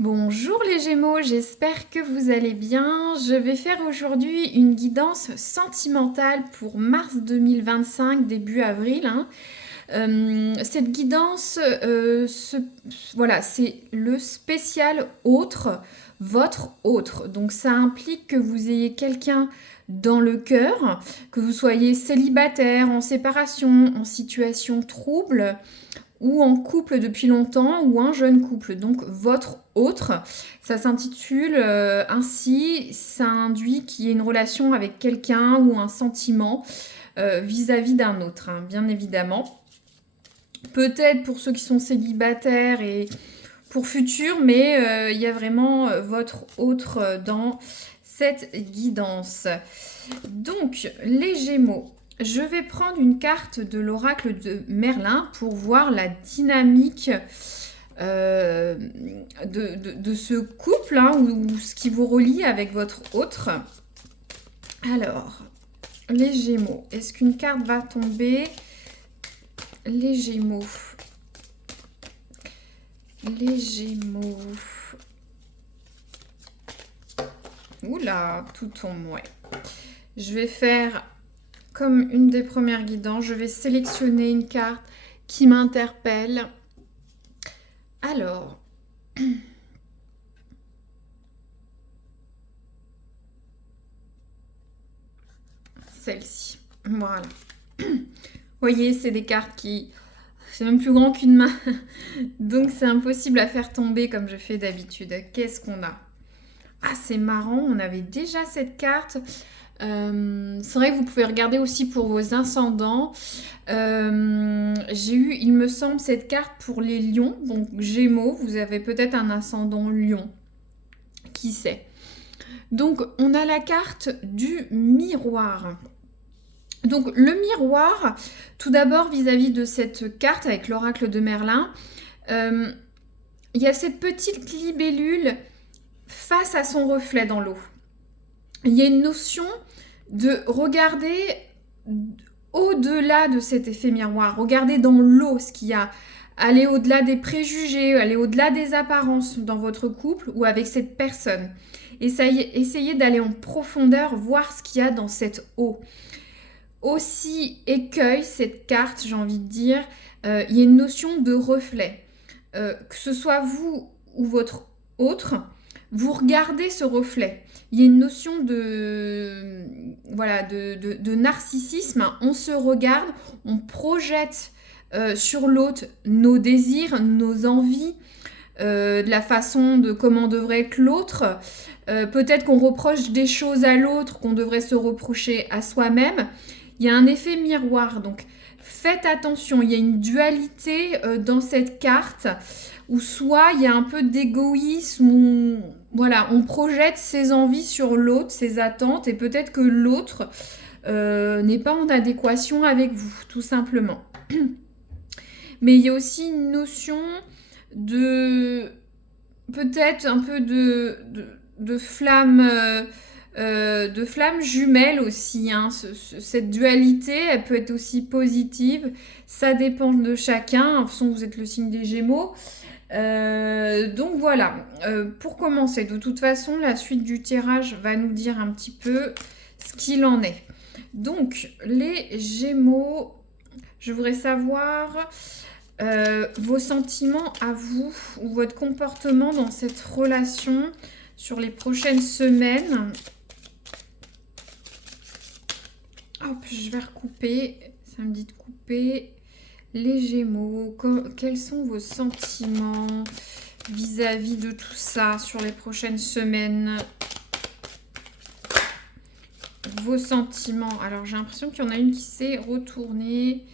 Bonjour les Gémeaux, j'espère que vous allez bien. Je vais faire aujourd'hui une guidance sentimentale pour mars 2025, début avril, hein. Cette guidance, voilà, c'est le spécial autre, votre autre. Donc ça implique que vous ayez quelqu'un dans le cœur, que vous soyez célibataire, en séparation, en situation trouble, ou en couple depuis longtemps, ou un jeune couple. Donc votre autre, ça s'intitule ainsi, ça induit qu'il y ait une relation avec quelqu'un ou un sentiment vis-à-vis d'un autre, hein, bien évidemment. Peut-être pour ceux qui sont célibataires et pour futur, mais il y a vraiment votre autre dans cette guidance. Donc, les Gémeaux, je vais prendre une carte de l'oracle de Merlin pour voir la dynamique de ce couple, hein, ou ce qui vous relie avec votre autre. Alors, les Gémeaux, est-ce qu'une carte va tomber? Les Gémeaux. Les Gémeaux. Oula, tout tombe, ouais. Je vais faire comme une des premières guidances. Je vais sélectionner une carte qui m'interpelle. Alors, celle-ci. Voilà. Vous voyez, c'est des cartes qui... C'est même plus grand qu'une main. Donc, c'est impossible à faire tomber comme je fais d'habitude. Qu'est-ce qu'on a? Ah, c'est marrant, on avait déjà cette carte. C'est vrai que vous pouvez regarder aussi pour vos ascendants. J'ai eu, il me semble, cette carte pour les lions. Donc, Gémeaux, vous avez peut-être un ascendant lion. Qui sait? Donc, on a la carte du miroir. Donc, le miroir, tout d'abord vis-à-vis de cette carte avec l'oracle de Merlin, il y a cette petite libellule face à son reflet dans l'eau. Il y a une notion de regarder au-delà de cet effet miroir, regarder dans l'eau ce qu'il y a, aller au-delà des préjugés, aller au-delà des apparences dans votre couple ou avec cette personne. Essayez d'aller en profondeur, voir ce qu'il y a dans cette eau. Aussi écueille cette carte, j'ai envie de dire, il y a une notion de reflet. Que ce soit vous ou votre autre, vous regardez ce reflet. Il y a une notion de, voilà, de narcissisme. On se regarde, on projette sur l'autre nos désirs, nos envies, de la façon de comment devrait être l'autre. Peut-être qu'on reproche des choses à l'autre qu'on devrait se reprocher à soi-même. Il y a un effet miroir, donc faites attention. Il y a une dualité dans cette carte où soit il y a un peu d'égoïsme, où voilà, on projette ses envies sur l'autre, ses attentes, et peut-être que l'autre n'est pas en adéquation avec vous, tout simplement. Mais il y a aussi une notion de peut-être un peu de flamme. De flammes jumelles aussi, hein. Cette dualité, elle peut être aussi positive. Ça dépend de chacun. De toute façon, vous êtes le signe des Gémeaux. Donc voilà, pour commencer, de toute façon, la suite du tirage va nous dire un petit peu ce qu'il en est. Donc, les Gémeaux, je voudrais savoir vos sentiments à vous ou votre comportement dans cette relation sur les prochaines semaines. Hop, je vais recouper. Ça me dit de couper. Les Gémeaux, quels sont vos sentiments vis-à-vis de tout ça sur les prochaines semaines? Vos sentiments. Alors, j'ai l'impression qu'il y en a une qui s'est retournée.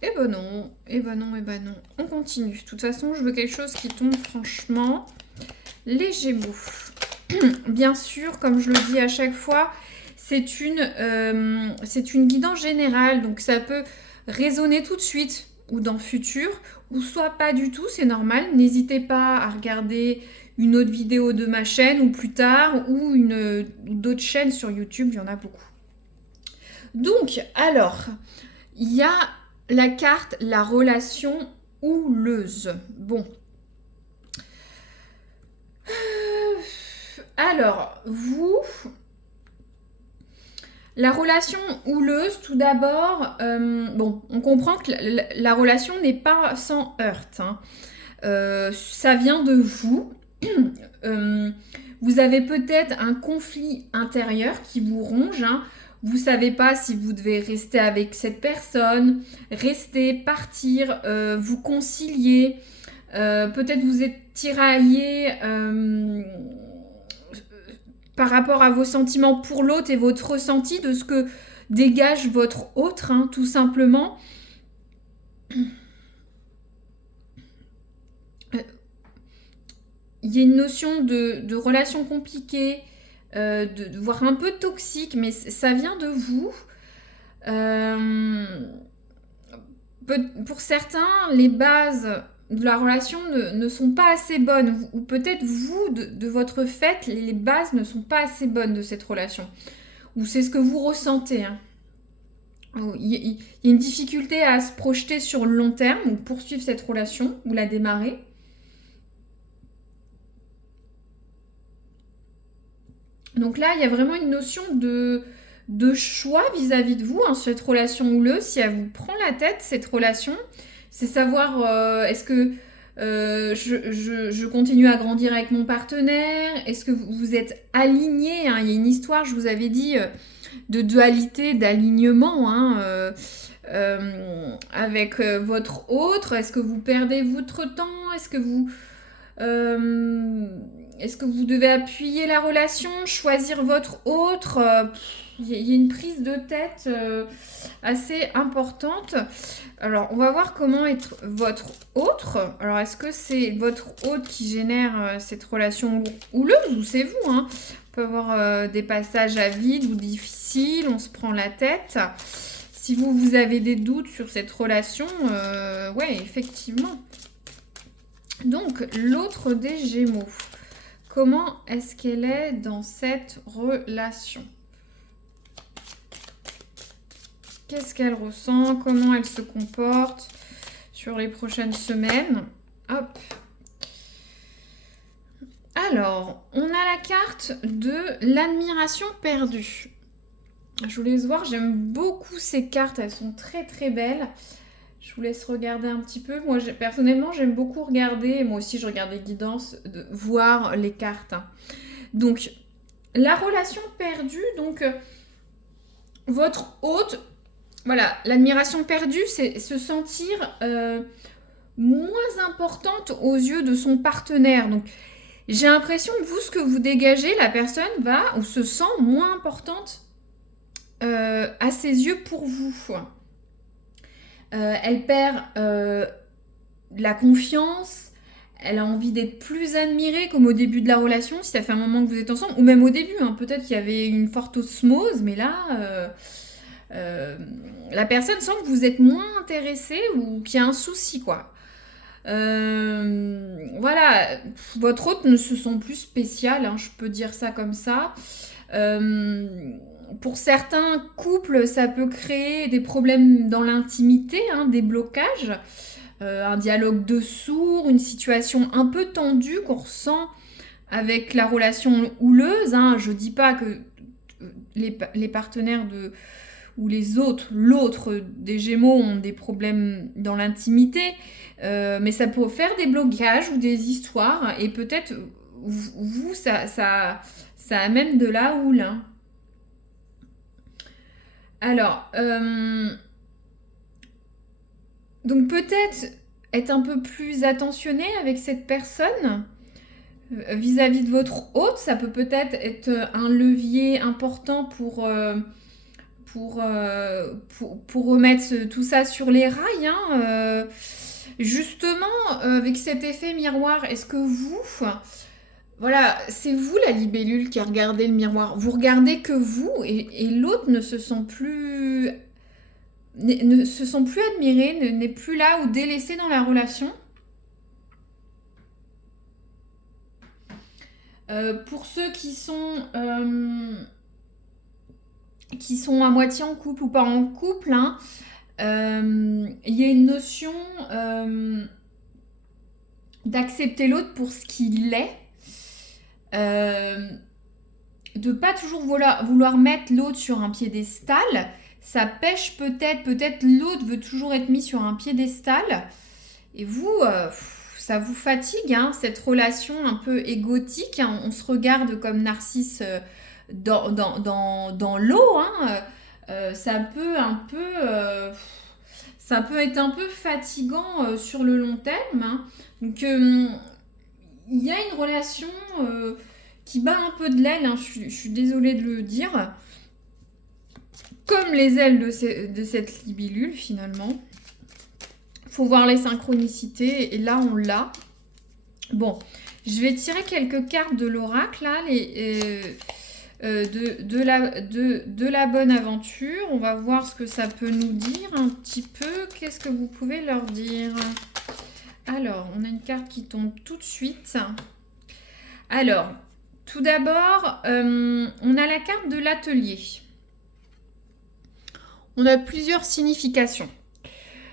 Eh ben non, eh ben non, eh ben non. On continue. De toute façon, je veux quelque chose qui tombe franchement. Les Gémeaux. Bien sûr, comme je le dis à chaque fois, c'est une guidance générale. Donc, ça peut résonner tout de suite ou dans le futur, ou soit pas du tout, c'est normal. N'hésitez pas à regarder une autre vidéo de ma chaîne ou plus tard, ou d'autres chaînes sur YouTube, il y en a beaucoup. Donc, alors, il y a la carte, la relation houleuse. Bon. Alors, vous, la relation houleuse, tout d'abord, bon, on comprend que la relation n'est pas sans heurts, hein. Ça vient de vous. Euh, vous avez peut-être un conflit intérieur qui vous ronge, hein. Vous savez pas si vous devez rester avec cette personne, rester, partir, vous concilier. Peut-être vous êtes tiraillé par rapport à vos sentiments pour l'autre et votre ressenti de ce que dégage votre autre, hein, tout simplement. Il y a une notion de relation compliquée, voire un peu toxique, mais ça vient de vous. Euh, pour certains, les bases de la relation ne sont pas assez bonnes, ou peut-être vous, de votre fait, les bases ne sont pas assez bonnes de cette relation, ou c'est ce que vous ressentez, hein. Il y a une difficulté à se projeter sur le long terme, ou poursuivre cette relation, ou la démarrer. Donc là, il y a vraiment une notion de choix vis-à-vis de vous, hein, cette relation houleuse. Si elle vous prend la tête, cette relation, c'est savoir est-ce que je continue à grandir avec mon partenaire. Est-ce que vous êtes aligné, hein. Il y a une histoire, je vous avais dit, de dualité, d'alignement, hein, avec votre autre. Est-ce que vous perdez votre temps? Euh, est-ce que vous devez appuyer la relation, choisir votre autre? Il y a une prise de tête assez importante. Alors, on va voir comment être votre autre. Alors, est-ce que c'est votre autre qui génère cette relation houleuse ou c'est vous, hein? On peut avoir des passages à vide ou difficiles, on se prend la tête. Si vous avez des doutes sur cette relation, ouais, effectivement. Donc, l'autre des Gémeaux, comment est-ce qu'elle est dans cette relation? Qu'est-ce qu'elle ressent? Comment elle se comporte sur les prochaines semaines? Hop. Alors, on a la carte de l'admiration perdue. Je vous laisse voir, j'aime beaucoup ces cartes, elles sont très très belles. Je vous laisse regarder un petit peu. Moi, personnellement, j'aime beaucoup regarder, moi aussi je regarde les guidances, voir les cartes. Donc, la relation perdue, donc votre hôte, voilà, l'admiration perdue, c'est se sentir moins importante aux yeux de son partenaire. Donc, j'ai l'impression que vous, ce que vous dégagez, la personne va ou se sent moins importante à ses yeux pour vous. Elle perd la confiance, elle a envie d'être plus admirée comme au début de la relation, si ça fait un moment que vous êtes ensemble, ou même au début, hein, peut-être qu'il y avait une forte osmose, mais là, la personne sent que vous êtes moins intéressé ou qu'il y a un souci, quoi. Voilà, votre hôte ne se sent plus spécial, hein, je peux dire ça comme ça. Pour certains couples, ça peut créer des problèmes dans l'intimité, hein, des blocages, un dialogue de sourds, une situation un peu tendue qu'on ressent avec la relation houleuse, hein. Je dis pas que les partenaires ou les autres, l'autre des Gémeaux ont des problèmes dans l'intimité, mais ça peut faire des blocages ou des histoires, et peut-être vous, ça amène de la houle, hein. Alors, donc peut-être être un peu plus attentionné avec cette personne vis-à-vis de votre hôte. Ça peut peut-être être un levier important pour remettre tout ça sur les rails, hein. Justement, avec cet effet miroir, est-ce que vous, voilà, c'est vous la libellule qui a regardé le miroir. Vous regardez que vous et l'autre ne se sent plus admiré, n'est plus là ou délaissé dans la relation. Pour ceux qui sont à moitié en couple ou pas en couple, hein, il y a une notion d'accepter l'autre pour ce qu'il est. Euh, de pas toujours vouloir mettre l'autre sur un piédestal. Ça pêche peut-être l'autre veut toujours être mis sur un piédestal. Et vous, ça vous fatigue, hein, cette relation un peu égotique, hein. On se regarde comme Narcisse dans l'eau, hein. Ça peut être un peu fatigant sur le long terme, hein. Donc, il y a une relation qui bat un peu de l'aile, hein, je suis désolée de le dire, comme les ailes de cette libellule finalement. Faut voir les synchronicités et là on l'a. Bon, je vais tirer quelques cartes de l'oracle là, de la bonne aventure. On va voir ce que ça peut nous dire un petit peu. Qu'est-ce que vous pouvez leur dire? Alors, on a une carte qui tombe tout de suite. Alors, tout d'abord, on a la carte de l'atelier. On a plusieurs significations.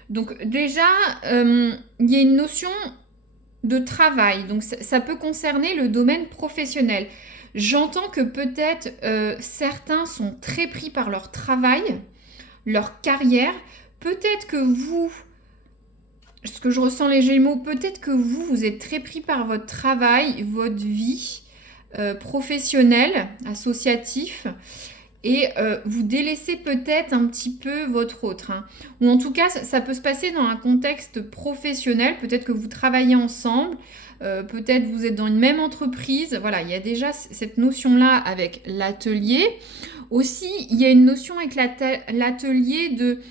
Donc déjà, il y a une notion de travail. Donc ça peut concerner le domaine professionnel. J'entends que peut-être certains sont très pris par leur travail, leur carrière. Peut-être que vous, ce que je ressens les Gémeaux, peut-être que vous êtes très pris par votre travail, votre vie professionnelle, associatif. Et vous délaissez peut-être un petit peu votre autre, hein. Ou en tout cas, ça peut se passer dans un contexte professionnel. Peut-être que vous travaillez ensemble, peut-être vous êtes dans une même entreprise. Voilà, il y a déjà cette notion-là avec l'atelier. Aussi, il y a une notion avec l'atelier de...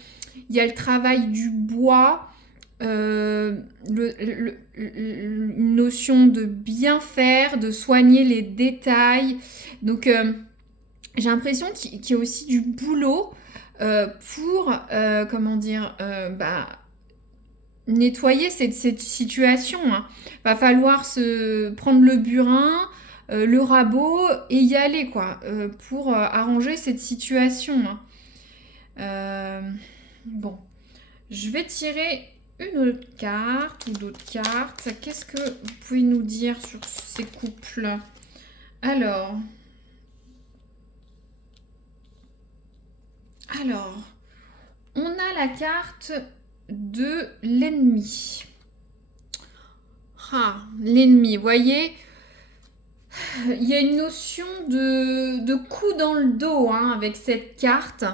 Il y a le travail du bois, une notion de bien faire, de soigner les détails. Donc... j'ai l'impression qu'il y a aussi du boulot pour, comment dire, nettoyer cette situation, hein. Va falloir se prendre le burin, le rabot et y aller, quoi, pour arranger cette situation, hein. Bon, je vais tirer une autre carte ou d'autres cartes. Qu'est-ce que vous pouvez nous dire sur ces couples? Alors... on a la carte de l'ennemi. Ah, l'ennemi, vous voyez, il y a une notion de coup dans le dos, hein, avec cette carte.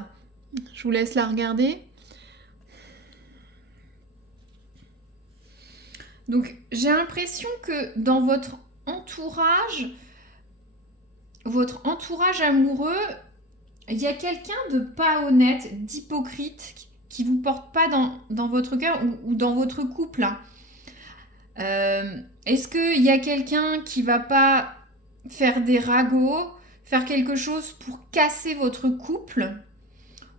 Je vous laisse la regarder. Donc, j'ai l'impression que dans votre entourage amoureux, il y a quelqu'un de pas honnête, d'hypocrite, qui vous porte pas dans votre cœur ou dans votre couple, hein. Est-ce qu'il y a quelqu'un qui va pas faire des ragots, faire quelque chose pour casser votre couple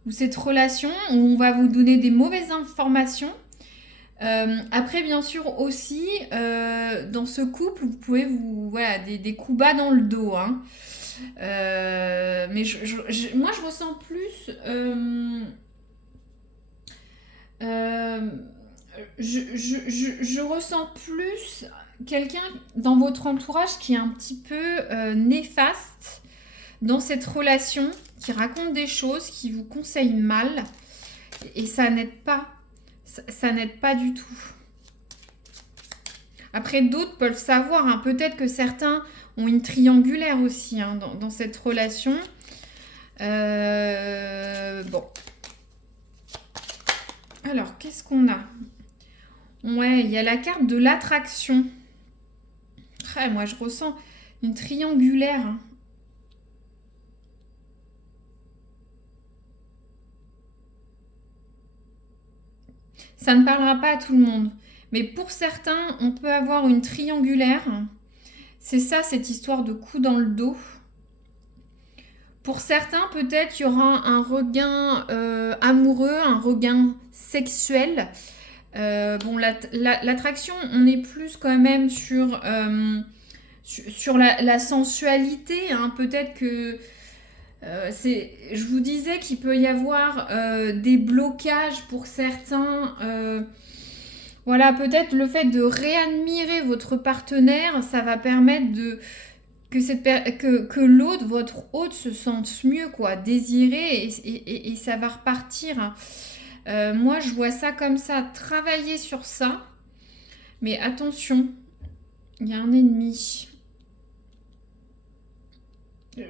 ou cette relation, où on va vous donner des mauvaises informations? Après, bien sûr, aussi, dans ce couple, vous pouvez voilà, des coups bas dans le dos, hein. Mais moi, je ressens plus... je ressens plus quelqu'un dans votre entourage qui est un petit peu néfaste dans cette relation, qui raconte des choses, qui vous conseille mal, et ça n'aide pas. Ça n'aide pas du tout. Après, d'autres peuvent savoir, hein. Peut-être que certains ont une triangulaire aussi, hein, dans cette relation. Bon. Alors, qu'est-ce qu'on a? Ouais, il y a la carte de l'attraction. Ouais, moi, je ressens une triangulaire, hein. Ça ne parlera pas à tout le monde. Mais pour certains, on peut avoir une triangulaire. C'est ça, cette histoire de coup dans le dos. Pour certains, peut-être, il y aura un regain amoureux, un regain sexuel. Bon, l'attraction, on est plus quand même sur la sensualité, hein. Peut-être que je vous disais qu'il peut y avoir des blocages pour certains. Voilà, peut-être le fait de réadmirer votre partenaire, ça va permettre que l'autre, votre hôte, se sente mieux, quoi, désiré, et ça va repartir, hein. Moi, je vois ça comme ça, travailler sur ça, mais attention, il y a un ennemi.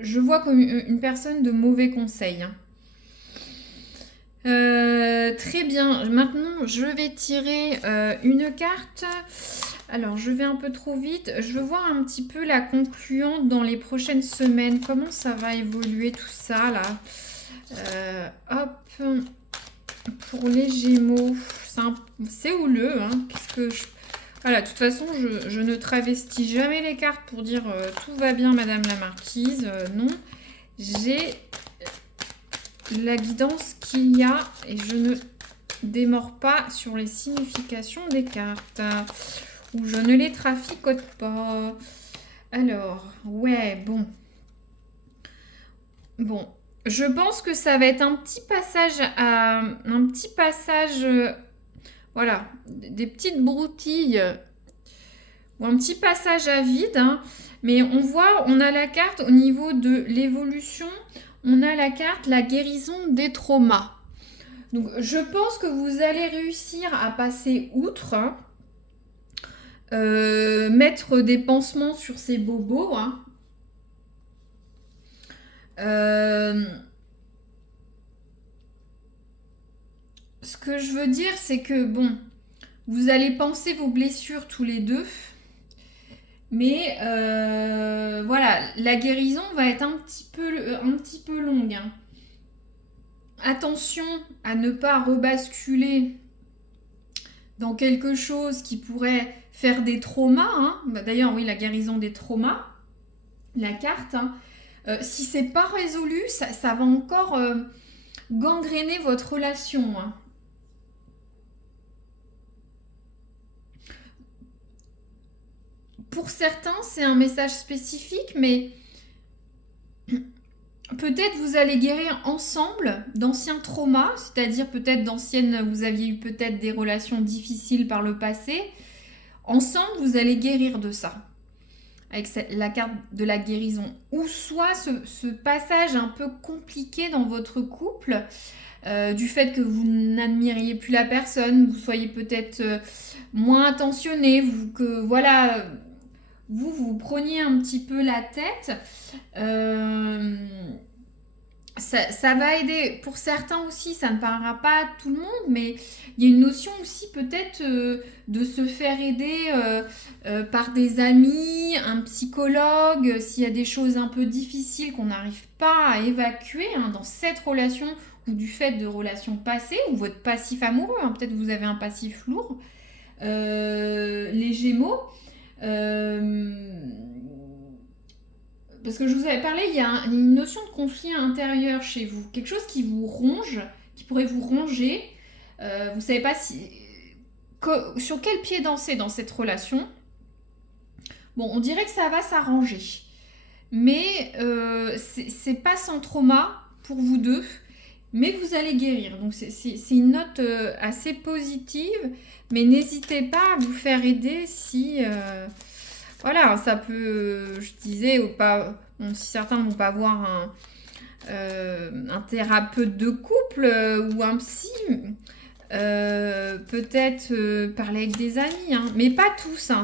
Je vois comme une personne de mauvais conseils, hein. Très bien. Maintenant, je vais tirer une carte. Alors, je vais un peu trop vite. Je veux voir un petit peu la concluante dans les prochaines semaines. Comment ça va évoluer tout ça, là? Hop. Pour les Gémeaux, c'est houleux, hein. Voilà, de toute façon, je ne travestis jamais les cartes pour dire tout va bien, Madame la Marquise. Non. J'ai la guidance qu'il y a et je ne démords pas sur les significations des cartes ou je ne les traficote pas. Alors, ouais, bon, je pense que ça va être un petit passage, voilà, des petites broutilles ou un petit passage à vide, hein. Mais on a la carte au niveau de l'évolution. On a la carte la guérison des traumas. Donc je pense que vous allez réussir à passer outre, hein. Mettre des pansements sur ces bobos, hein. Ce que je veux dire, c'est que bon, vous allez penser vos blessures tous les deux. Mais voilà, la guérison va être un petit peu longue, hein. Attention à ne pas rebasculer dans quelque chose qui pourrait faire des traumas, hein. D'ailleurs, oui, la guérison des traumas, la carte, hein. Si c'est pas résolu, ça va encore gangréner votre relation, hein. Pour certains, c'est un message spécifique, mais peut-être vous allez guérir ensemble d'anciens traumas, c'est-à-dire peut-être vous aviez eu peut-être des relations difficiles par le passé. Ensemble, vous allez guérir de ça, avec la carte de la guérison. Ou soit ce passage un peu compliqué dans votre couple, du fait que vous n'admiriez plus la personne, vous soyez peut-être moins attentionné, que voilà, vous preniez un petit peu la tête. Ça va aider pour certains aussi, ça ne parlera pas à tout le monde, mais il y a une notion aussi peut-être de se faire aider par des amis, un psychologue, s'il y a des choses un peu difficiles qu'on n'arrive pas à évacuer, hein, dans cette relation ou du fait de relations passées ou votre passif amoureux, hein, peut-être vous avez un passif lourd. Les Gémeaux, parce que je vous avais parlé, il y a une notion de conflit intérieur chez vous. Quelque chose qui vous ronge, qui pourrait vous ronger. Vous ne savez pas sur quel pied danser dans cette relation. Bon, on dirait que ça va s'arranger. Mais c'est pas sans trauma pour vous deux. Mais vous allez guérir. Donc c'est une note assez positive. Mais n'hésitez pas à vous faire aider si... voilà, ça peut, je disais, si certains ne vont pas voir un thérapeute de couple ou un psy, peut-être parler avec des amis, hein, mais pas tous, hein.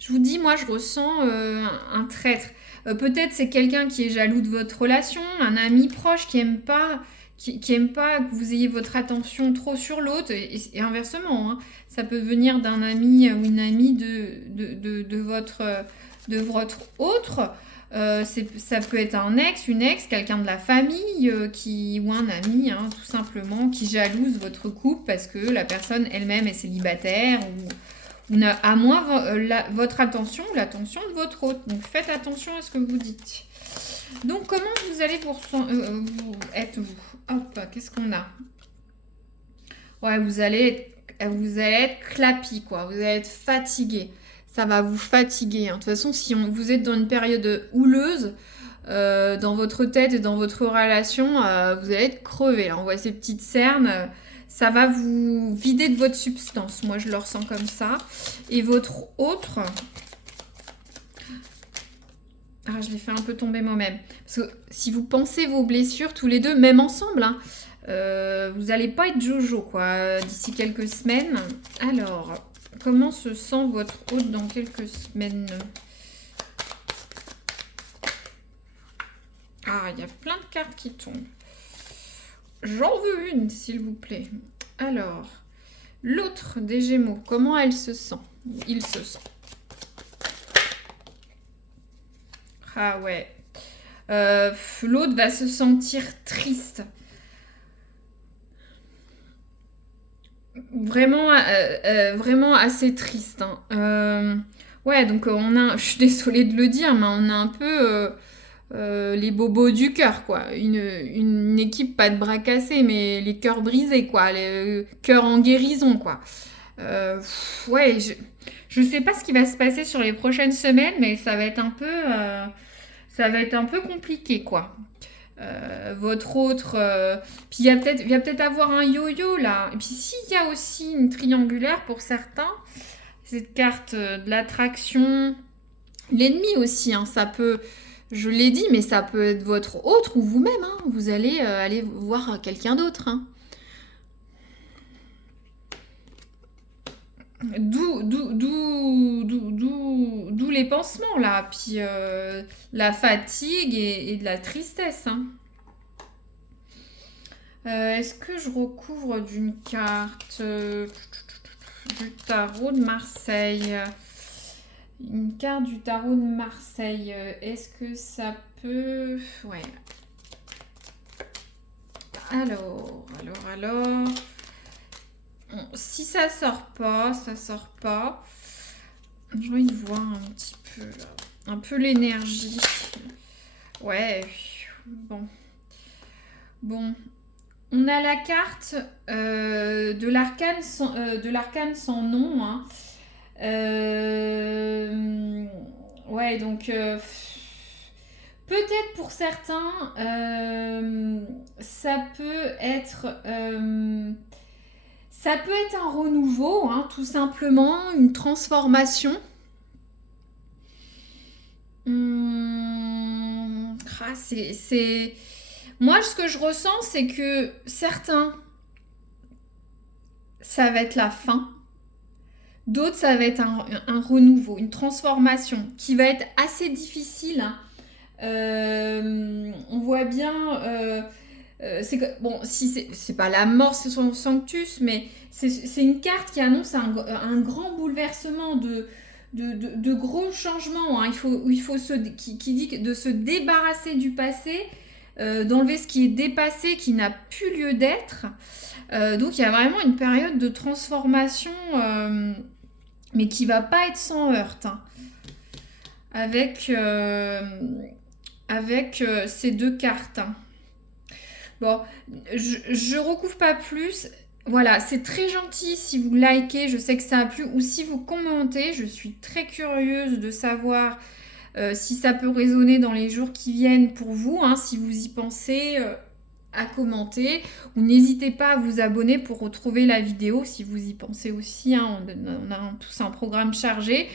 Je vous dis, moi, je ressens un traître. Peut-être c'est quelqu'un qui est jaloux de votre relation, un ami proche qui aime pas que vous ayez votre attention trop sur l'autre, et inversement, hein. Ça peut venir d'un ami ou une amie de votre autre. Ça peut être un ex, une ex, quelqu'un de la famille ou un ami, hein, tout simplement, qui jalouse votre couple parce que la personne elle-même est célibataire ou n'a à moins votre attention ou l'attention de votre autre. Donc faites attention à ce que vous dites. Donc comment vous allez être vous? Hop, qu'est-ce qu'on a? Ouais, vous allez être clapi, quoi. Vous allez être fatigué. Ça va vous fatiguer, hein. De toute façon, si vous êtes dans une période houleuse, dans votre tête et dans votre relation, vous allez être crevé. Là, on voit ces petites cernes. Ça va vous vider de votre substance. Moi, je le ressens comme ça. Et votre autre... Ah, je l'ai fait un peu tomber moi-même. Parce que si vous pensez vos blessures tous les deux, même ensemble, hein, vous n'allez pas être Jojo, quoi, d'ici quelques semaines. Alors, comment se sent votre hôte dans quelques semaines? Ah, il y a plein de cartes qui tombent. J'en veux une, s'il vous plaît. Alors, l'autre des Gémeaux, comment elle se sent? Il se sent. Ah ouais. L'autre va se sentir triste. Vraiment, vraiment assez triste, hein. Ouais, donc je suis désolée de le dire, mais on a un peu les bobos du cœur, quoi. Une équipe pas de bras cassés, mais les cœurs brisés, quoi. Les cœurs en guérison, quoi. Ouais, je sais pas ce qui va se passer sur les prochaines semaines, mais ça va être un peu compliqué, quoi. Votre autre. Puis il y a peut-être avoir un yo-yo là. Et puis s'il y a aussi une triangulaire pour certains, cette carte de l'attraction, l'ennemi aussi, hein, ça peut. Je l'ai dit, mais ça peut être votre autre ou vous-même. Hein. Vous allez aller voir quelqu'un d'autre. Hein. D'où les pansements là, puis la fatigue et de la tristesse. Hein. Est-ce que je recouvre d'une carte du tarot de Marseille? Une carte du tarot de Marseille. Est-ce que ça peut... Ouais. Alors. Si ça sort pas, ça sort pas. J'ai envie de voir un petit peu là. Un peu l'énergie. Ouais. Bon. On a la carte de l'arcane sans nom. Hein. Ouais, donc peut-être pour certains, ça peut être un renouveau, hein, tout simplement, une transformation. Moi, ce que je ressens, c'est que certains, ça va être la fin. D'autres, ça va être un renouveau, une transformation qui va être assez difficile. Hein. On voit bien... si c'est pas la mort, c'est son sanctus, mais c'est une carte qui annonce un grand bouleversement de gros changements. Hein. Qui dit de se débarrasser du passé, d'enlever ce qui est dépassé, qui n'a plus lieu d'être. Donc il y a vraiment une période de transformation, mais qui va pas être sans heurte. Hein. Avec ces deux cartes. Hein. Bon, je recouvre pas plus. Voilà, c'est très gentil si vous likez, je sais que ça a plu, ou si vous commentez, je suis très curieuse de savoir si ça peut résonner dans les jours qui viennent pour vous, hein, si vous y pensez, à commenter, ou n'hésitez pas à vous abonner pour retrouver la vidéo si vous y pensez aussi, hein, on a tous un programme chargé,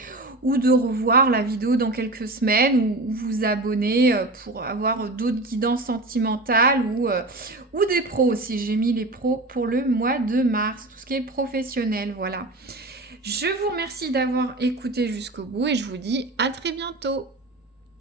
ou de revoir la vidéo dans quelques semaines, ou vous abonner pour avoir d'autres guidances sentimentales, ou des pros aussi. J'ai mis les pros pour le mois de mars, tout ce qui est professionnel, voilà. Je vous remercie d'avoir écouté jusqu'au bout et je vous dis à très bientôt.